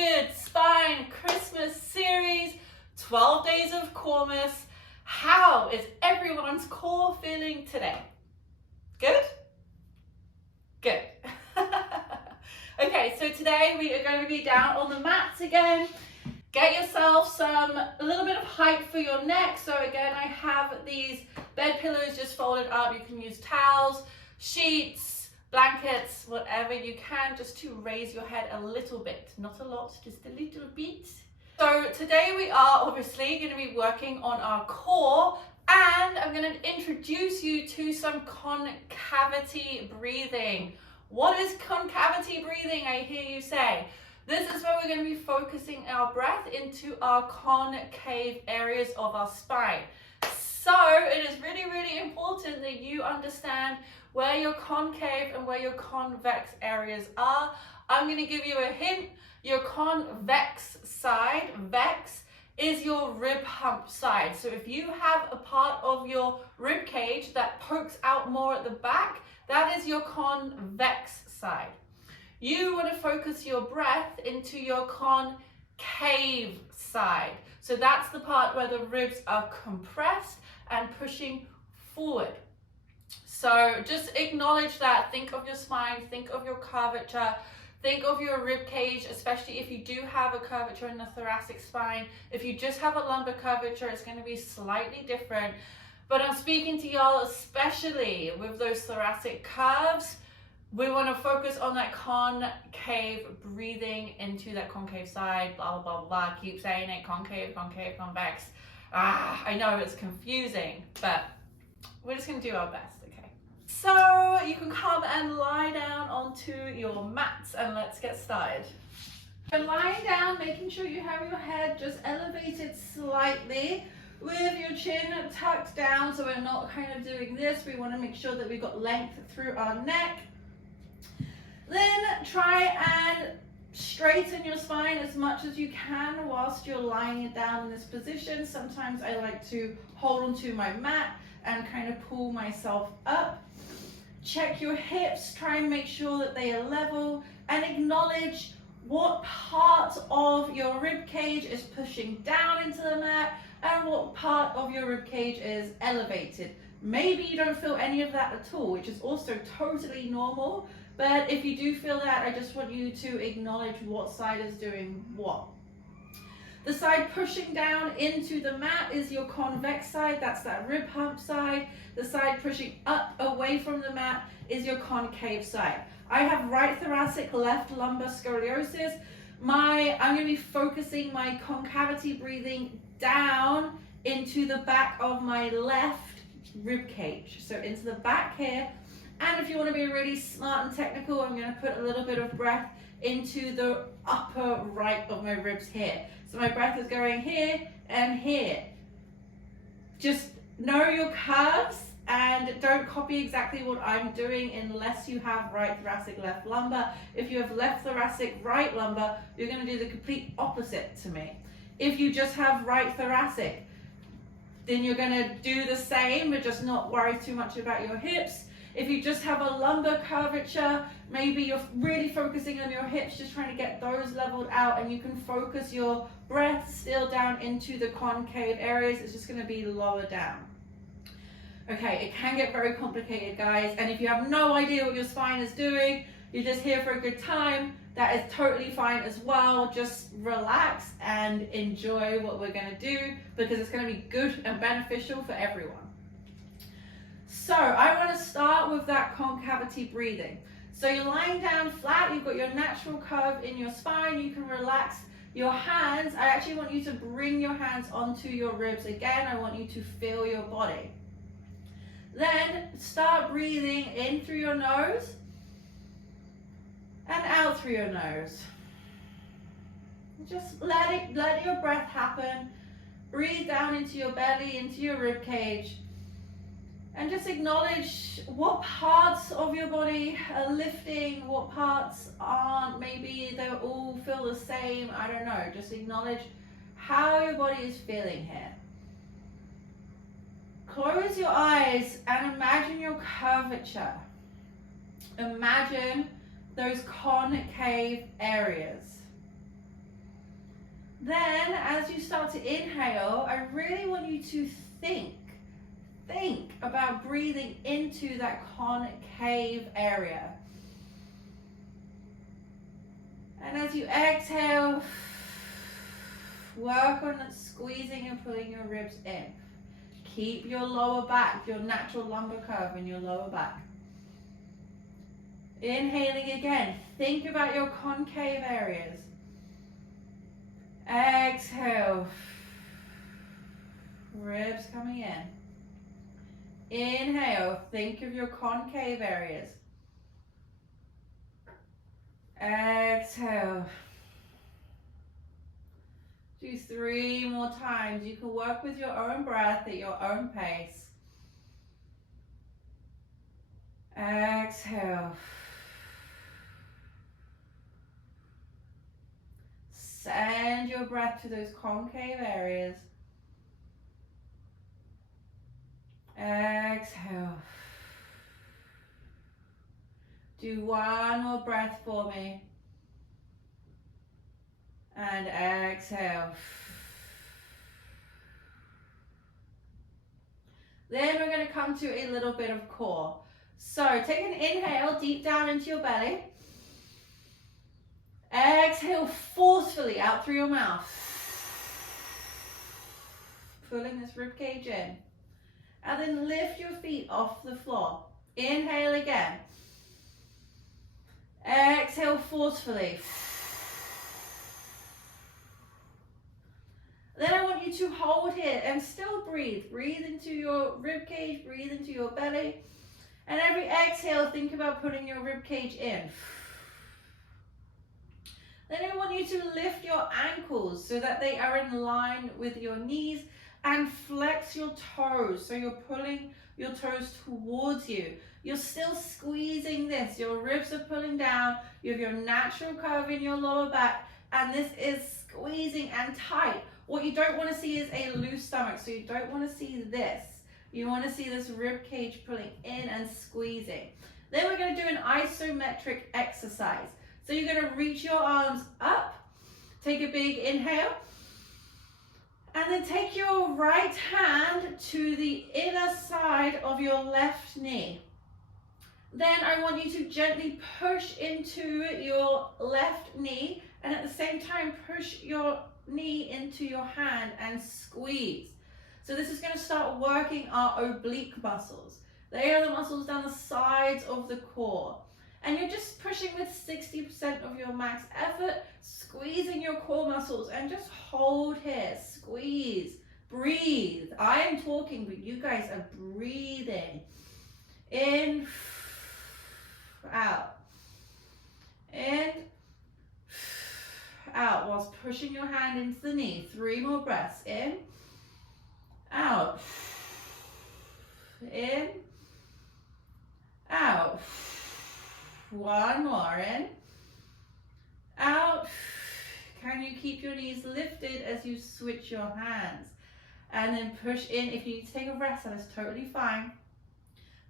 Good Spine Christmas series, 12 days of Coremas. How is everyone's core feeling today? Good? Good. Okay, so today we are going to be down on the mats again. Get yourself a little bit of height for your neck. So again, I have these bed pillows just folded up. You can use towels, sheets, blankets, whatever you can, just to raise your head a little bit. Not a lot, just a little bit. So today we are obviously going to be working on our core, and I'm going to introduce you to some concavity breathing. What is concavity breathing, I hear you say? This is where we're going to be focusing our breath into our concave areas of our spine. So it is really, really important that you understand where your concave and where your convex areas are. I'm going to give you a hint. Your convex side, vex, is your rib hump side. So if you have a part of your rib cage that pokes out more at the back, that is your convex side. You want to focus your breath into your concave side. So that's the part where the ribs are compressed and pushing forward. So just acknowledge that. Think of your spine, think of your curvature, think of your rib cage, especially if you do have a curvature in the thoracic spine. If you just have a lumbar curvature, it's going to be slightly different. But I'm speaking to y'all especially with those thoracic curves. We want to focus on that concave, breathing into that concave side, blah, blah, blah, blah. Keep saying it, concave, concave, convex. I know it's confusing, but we're just going to do our best, okay? So you can come and lie down onto your mats and let's get started. So lying down, making sure you have your head just elevated slightly with your chin tucked down, so we're not kind of doing this. We want to make sure that we've got length through our neck. Then try and straighten your spine as much as you can whilst you're lying it down in this position. Sometimes I like to hold onto my mat and kind of pull myself up. Check your hips, try and make sure that they are level, and acknowledge what part of your rib cage is pushing down into the mat and what part of your rib cage is elevated. Maybe you don't feel any of that at all, which is also totally normal. But if you do feel that, I just want you to acknowledge what side is doing what. The side pushing down into the mat is your convex side, that's that rib hump side. The side pushing up away from the mat is your concave side. I have right thoracic left lumbar scoliosis. I'm going to be focusing my concavity breathing down into the back of my left rib cage. So into the back here. And if you want to be really smart and technical, I'm going to put a little bit of breath into the upper right of my ribs here. So my breath is going here and here. Just know your curves and don't copy exactly what I'm doing unless you have right thoracic left lumbar. If you have left thoracic right lumbar, you're going to do the complete opposite to me. If you just have right thoracic, then you're going to do the same, but just not worry too much about your hips. If you just have a lumbar curvature, maybe you're really focusing on your hips, just trying to get those leveled out, and you can focus your breath still down into the concave areas. It's just going to be lower down. Okay, it can get very complicated, guys, and if you have no idea what your spine is doing, you're just here for a good time, that is totally fine as well. Just relax and enjoy what we're going to do, because it's going to be good and beneficial for everyone. So I want to start with that concavity breathing. So you're lying down flat, you've got your natural curve in your spine, you can relax your hands. I actually want you to bring your hands onto your ribs again. I want you to feel your body. Then start breathing in through your nose and out through your nose. Just let your breath happen. Breathe down into your belly, into your rib cage. And just acknowledge what parts of your body are lifting, what parts aren't. Maybe they all feel the same, I don't know. Just acknowledge how your body is feeling here. Close your eyes and imagine your curvature. Imagine those concave areas. Then, as you start to inhale, I really want you to think about breathing into that concave area. And as you exhale, work on squeezing and pulling your ribs in. Keep your lower back, your natural lumbar curve in your lower back. Inhaling again, think about your concave areas. Exhale, ribs coming in. Inhale, think of your concave areas. Exhale. Do 3 more times. You can work with your own breath at your own pace. Exhale. Send your breath to those concave areas. Exhale. Do 1 more breath for me. And exhale. Then we're going to come to a little bit of core. So take an inhale deep down into your belly. Exhale forcefully out through your mouth. Pulling this rib cage in. And then lift your feet off the floor. Inhale again. Exhale forcefully. Then I want you to hold here and still breathe. Breathe into your rib cage, breathe into your belly. And every exhale, think about putting your rib cage in. Then I want you to lift your ankles so that they are in line with your knees and flex your toes. So you're pulling your toes towards you. You're still squeezing this. Your ribs are pulling down. You have your natural curve in your lower back. And this is squeezing and tight. What you don't want to see is a loose stomach. So you don't want to see this. You want to see this rib cage pulling in and squeezing. Then we're going to do an isometric exercise. So you're going to reach your arms up. Take a big inhale. And then take your right hand to the inner side of your left knee. Then I want you to gently push into your left knee and at the same time push your knee into your hand and squeeze. So this is going to start working our oblique muscles. They are the muscles down the sides of the core. And you're just pushing with 60% of your max effort, squeezing your core muscles, and just hold here, squeeze, breathe. I am talking, but you guys are breathing. In, out. In, out, whilst pushing your hand into the knee. 3 more breaths. In, out. In, out. 1 more. In, out. Can you keep your knees lifted as you switch your hands? And then push in. If you need to take a rest, that is totally fine.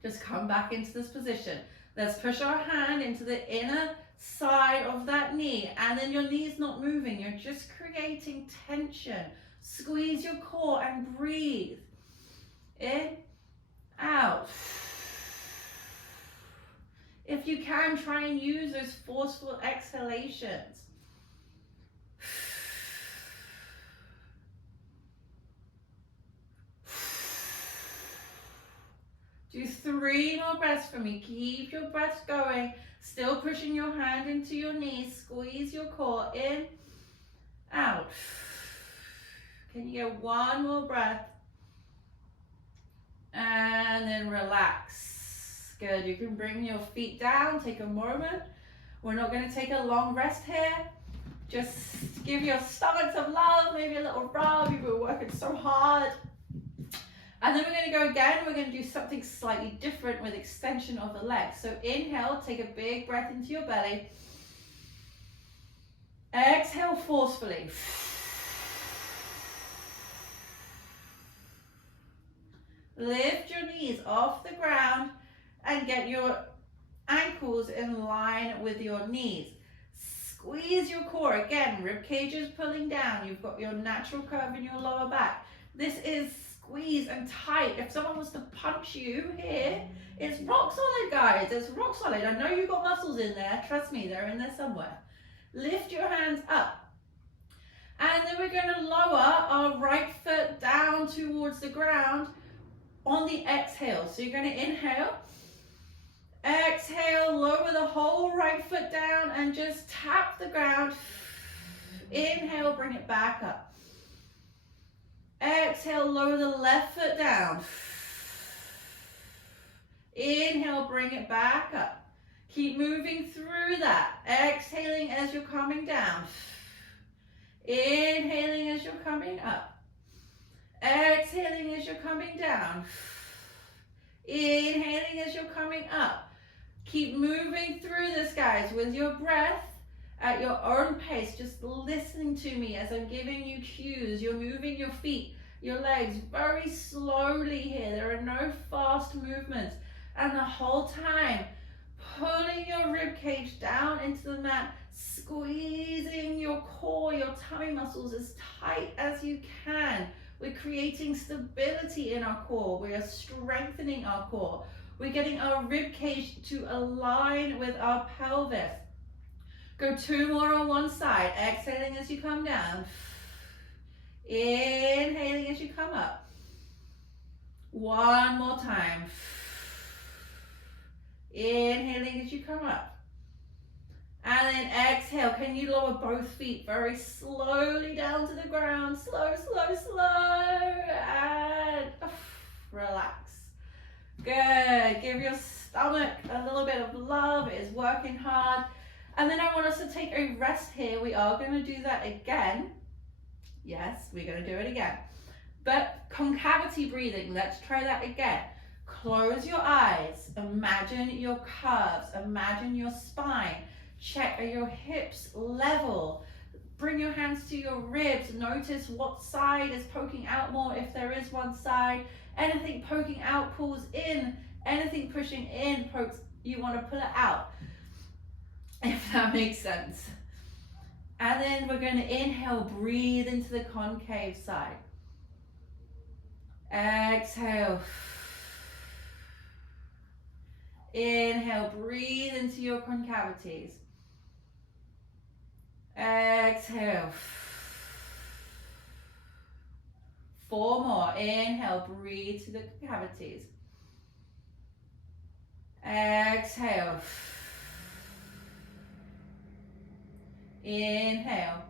Just come back into this position. Let's push our hand into the inner side of that knee. And then your knee's not moving. You're just creating tension. Squeeze your core and breathe. In, out. If you can, try and use those forceful exhalations. Do 3 more breaths for me. Keep your breath going. Still pushing your hand into your knee. Squeeze your core. In, out. Can you get 1 more breath? And then relax. Good. You can bring your feet down. Take a moment. We're not going to take a long rest here. Just give your stomach some love. Maybe a little rub. You've been working so hard. And then we're going to go again. We're going to do something slightly different with extension of the legs. So inhale, take a big breath into your belly. Exhale forcefully. Lift your knees off the ground and get your ankles in line with your knees. Squeeze your core. Again, rib cage is pulling down. You've got your natural curve in your lower back. This is squeeze and tight. If someone was to punch you here, it's rock solid, guys. It's rock solid. I know you've got muscles in there. Trust me, they're in there somewhere. Lift your hands up. And then we're going to lower our right foot down towards the ground on the exhale. So you're going to inhale. Exhale, lower the whole right foot down and just tap the ground. Inhale, bring it back up. Exhale, lower the left foot down. Inhale, bring it back up. Keep moving through that. Exhaling as you're coming down. Inhaling as you're coming up. Exhaling as you're coming down. Inhaling as you're coming up. Keep moving through this, guys, with your breath at your own pace. Just listening to me as I'm giving you cues. You're moving your feet, your legs very slowly here. There are no fast movements. And the whole time, pulling your rib cage down into the mat, squeezing your core, your tummy muscles as tight as you can. We're creating stability in our core. We are strengthening our core. We're getting our rib cage to align with our pelvis. Go 2 more on one side. Exhaling as you come down. Inhaling as you come up. 1 more time. Inhaling as you come up. And then exhale. Can you lower both feet very slowly down to the ground? Slow, slow, slow. And relax. Good. Give your stomach a little bit of love. It is working hard. And then I want us to take a rest here. We are going to do that again. Yes, we're going to do it again. But concavity breathing. Let's try that again. Close your eyes. Imagine your curves. Imagine your spine. Check, are your hips level? Bring your hands to your ribs. Notice what side is poking out more if there is one side. Anything poking out pulls in. Anything pushing in pokes, you want to pull it out. If that makes sense. And then we're going to inhale, breathe into the concave side. Exhale. Inhale, breathe into your concavities. Exhale. 4 more. Inhale, breathe to the cavities. Exhale. Inhale.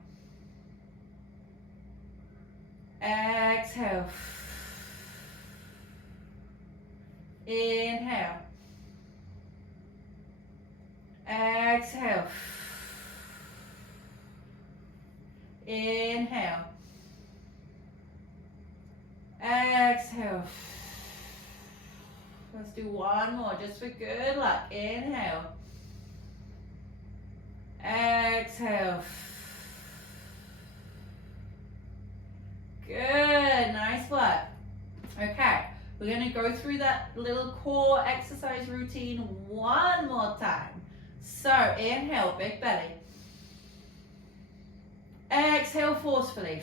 Exhale. Inhale. Exhale. Inhale. Exhale. Let's do 1 more just for good luck. Inhale. Exhale. Good, nice work. Okay, we're going to go through that little core exercise routine 1 more time. So inhale, big belly. Exhale forcefully.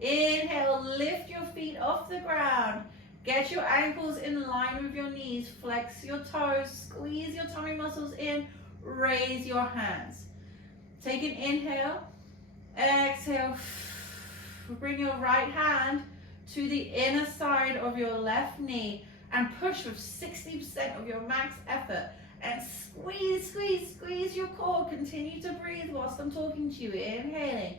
Inhale, lift your feet off the ground. Get your ankles in line with your knees. Flex your toes. Squeeze your tummy muscles in. Raise your hands. Take an inhale. Exhale. Bring your right hand to the inner side of your left knee and push with 60% of your max effort. And squeeze, squeeze, squeeze your core. Continue to breathe whilst I'm talking to you. Inhaling.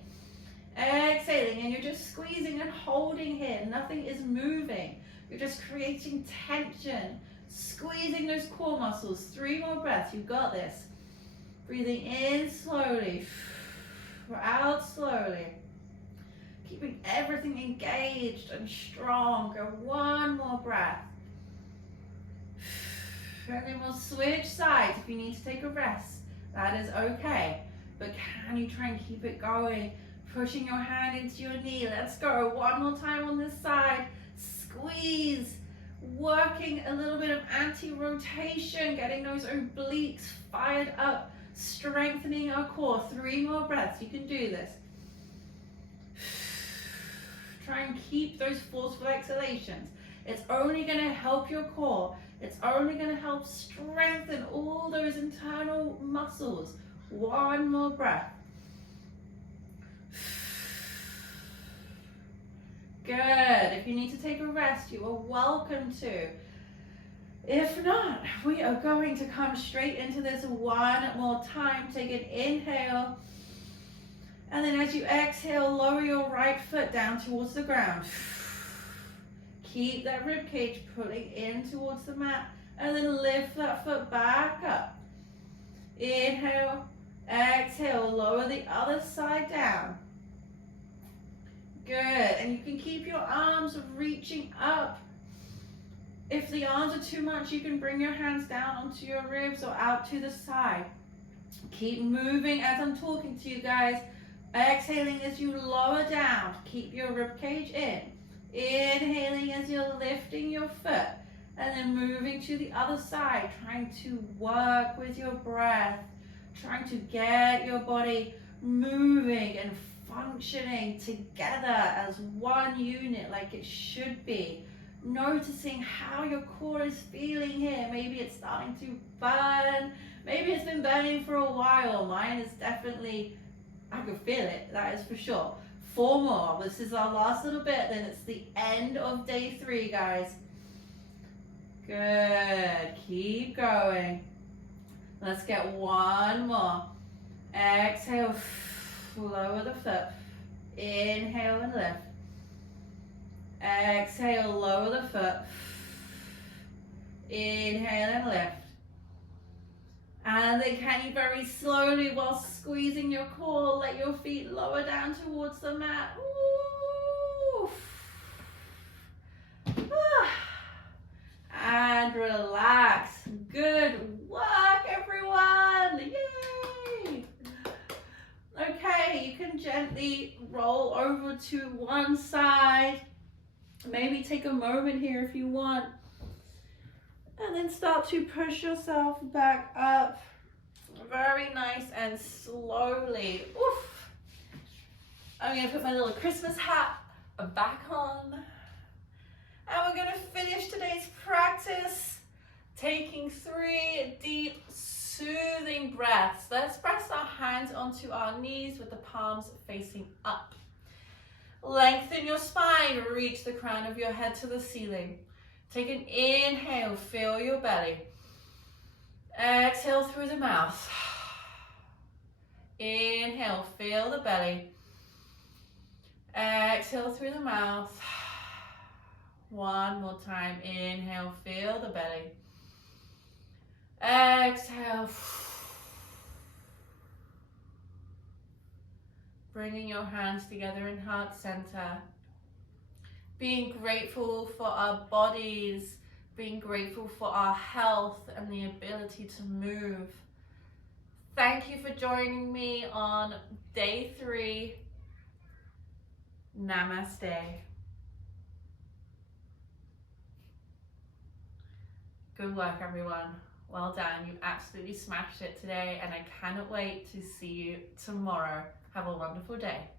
Exhaling, and you're just squeezing and holding here. Nothing is moving. You're just creating tension, squeezing those core muscles. 3 more breaths. You got this. Breathing in slowly, out slowly. Keeping everything engaged and strong. Go 1 more breath. And then we'll switch sides if you need to take a rest. That is okay. But can you try and keep it going? Pushing your hand into your knee. Let's go. 1 more time on this side. Squeeze. working a little bit of anti-rotation, getting those obliques fired up, strengthening our core. 3 more breaths. You can do this. Try and keep those forceful exhalations. It's only going to help your core. It's only going to help strengthen all those internal muscles. 1 more breath. Good. If you need to take a rest, you are welcome to. If not, we are going to come straight into this 1 more time. Take an inhale. And then as you exhale, lower your right foot down towards the ground. Keep that rib cage pulling in towards the mat. And then lift that foot back up. Inhale. Exhale. Lower the other side down. Good. And you can keep your arms reaching up. If the arms are too much, you can bring your hands down onto your ribs or out to the side. Keep moving as I'm talking to you guys. Exhaling as you lower down. Keep your rib cage in. Inhaling as you're lifting your foot. And then moving to the other side. Trying to work with your breath. Trying to get your body moving and functioning together as one unit like it should be. Noticing how your core is feeling here. Maybe it's starting to burn. Maybe it's been burning for a while. Mine is definitely, I can feel it, that is for sure. 4 more. This is our last little bit, then it's the end of day 3, guys. Good. Keep going. Let's get 1 more. Exhale. Lower the foot. Inhale and lift. Exhale, lower the foot. Inhale and lift. And then can you very slowly, while squeezing your core, let your feet lower down towards the mat. Ooh. And relax. Good work, everyone. Yay! Okay, you can gently roll over to one side. Maybe take a moment here if you want. And then start to push yourself back up. Very nice and slowly. Oof. I'm going to put my little Christmas hat back on. And we're going to finish today's practice taking 3 deep, soothing breaths. Let's press our hands onto our knees with the palms facing up. Lengthen your spine, reach the crown of your head to the ceiling. Take an inhale, fill your belly. Exhale through the mouth. Inhale, fill the belly. Exhale through the mouth. 1 more time, inhale, fill the belly. Exhale. Bringing your hands together in heart center. Being grateful for our bodies, being grateful for our health and the ability to move. Thank you for joining me on day 3. Namaste. Good work, everyone. Well done. You absolutely smashed it today, and I cannot wait to see you tomorrow. Have a wonderful day.